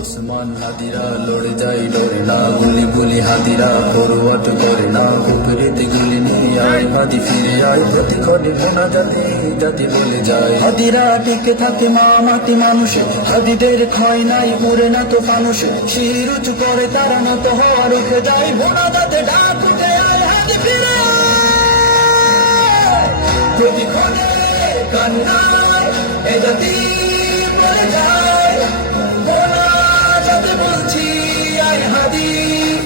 উসমান হাদিরা লড়ে যাই লড়ে না, গুলি গুলি হাদিরা ফরওয়ার্ড করে না, বুকেরিতে গুলি নিয়ে আয় হাদি ফিরে আয়, প্রতিক্ষণে মোনা জাতি জাতি বলে যায়। হাদিরা টিকে থাকে মা মাটি মানুষে, হাদিদের ক্ষয় নাই উড়ে না তো ফানুষে, শির উঁচু করে তারা নত হওয়ার উঠে যায়, মোনা জাতে ডাক উঠে আয় হাদি ফিরে আয়, প্রতিক্ষণে কান্নায় এ জাতি মরে যায়। হাদি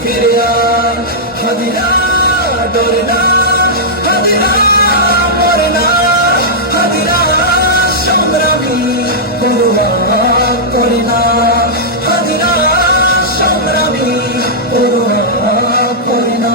ফিরে আয়, হাদিরা ডরে না, হাদিরা মরে না, হাদিরা সংগ্রামী পরোয়া করে না, হাদিরা সংগ্রামী পরোয়া করে না।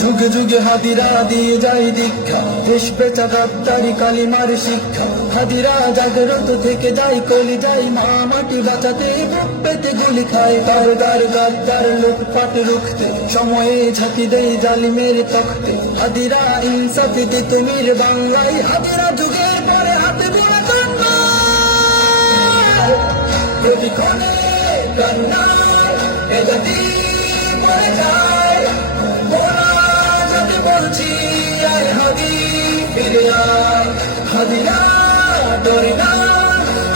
যুগে যুগে হাদিরা দিয়ে যায় দীক্ষা, দেশ বেচা গাদ্দারি কালিমার শিক্ষা, হাদিরা জাগ্রত থেকে যাই কলি যাই, মা মাটি বাঁচাতে বুক পেতে গুলি খায়, কারগার গাদ্দার লুটপাট রুখতে সময়ে ঝাঁকি দেয় জালিমের তখতে, হাদিরা ইনসাফ দিতে তুমির বাংলায়, হাদিরা যুগের পরে হাতে গোড়া কান্নায়, প্রতিক্ষণে কান্নায় এ জাতি মরে যায়। বলছি আয় হাদি ফিরে আয়, হাদিরা ডরে না,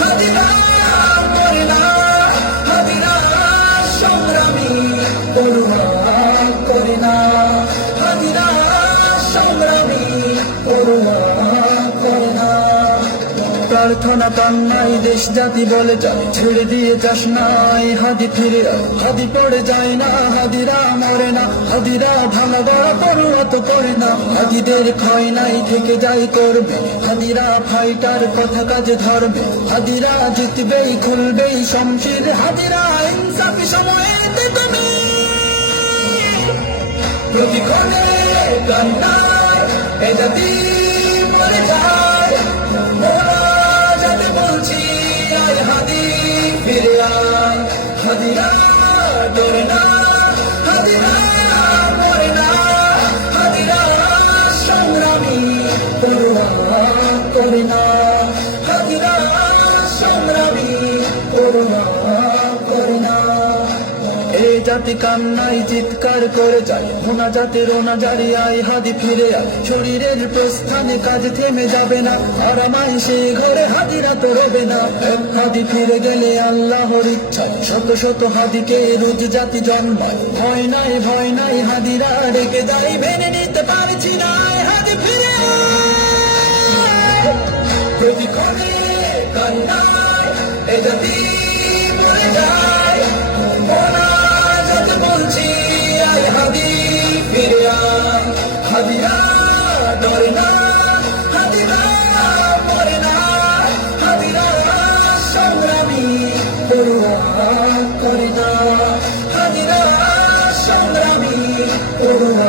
হাদিরা মরে না, হাদিরা সংগ্রামী পরোয়া করে না, হাদিরা সংগ্রামী পরোয়া করে না। প্রার্থনা কান্নাই দেশ জাতি বলে যায়, ছেড়ে দিয়ে যাস নাই হাদি ফিরে আয়, হাদি পড়ে যায় না, হাদিরা মরে না, হাদিরা ভাঙা গড়া পড়ুয়া তো করে না, হাদিদের ক্ষয় নাই থেকে যাই করবে, হাদিরা ফাইটার কথা কাজে ধরবে, হাদিরা জিতবেই খুলবেই শমশির, হাদিরা ইনসাফি সময়ে তুমি প্রতিক্ষণে কান্নায় এ জাতি মরে যায়। বলছি আয় হাদি ফিরে আয়, হাদিরা ডরে না, হাদিরা মরে না, হাদিরা সংগ্রামী পরোয়া করে না, হাদিরা সংগ্রামী পরোয়া করে না। এই জাতি কান্নাই চিৎকার করে যায়, মোনা জাতি রোনা জারি আয় হাদি ফিরে আয়, শরীরের প্রস্থানে কাজ থেমে যাবে না, আরামাই সে ঘরে হাদিরা তো রবে না, এক হাদি ফিরে গেলে আল্লাহর ইচ্ছায় শত শত হাদিকে রোজ জাতি জন্মায়, ভয় নাই হাদিরা রেখে যায়, মেনে নিতে পারছি না হাদি ফিরে আয়, প্রতিক্ষণে কান্নায় এ জাতি মরে যায়। বলছি আয় হাদি ফিরে আয়, হাদিরা ডরে না, হাদিরা মরে না, হাদিরা সংগ্রামী পরোয়া করে না, হাদিরা সংগ্রামী পরোয়া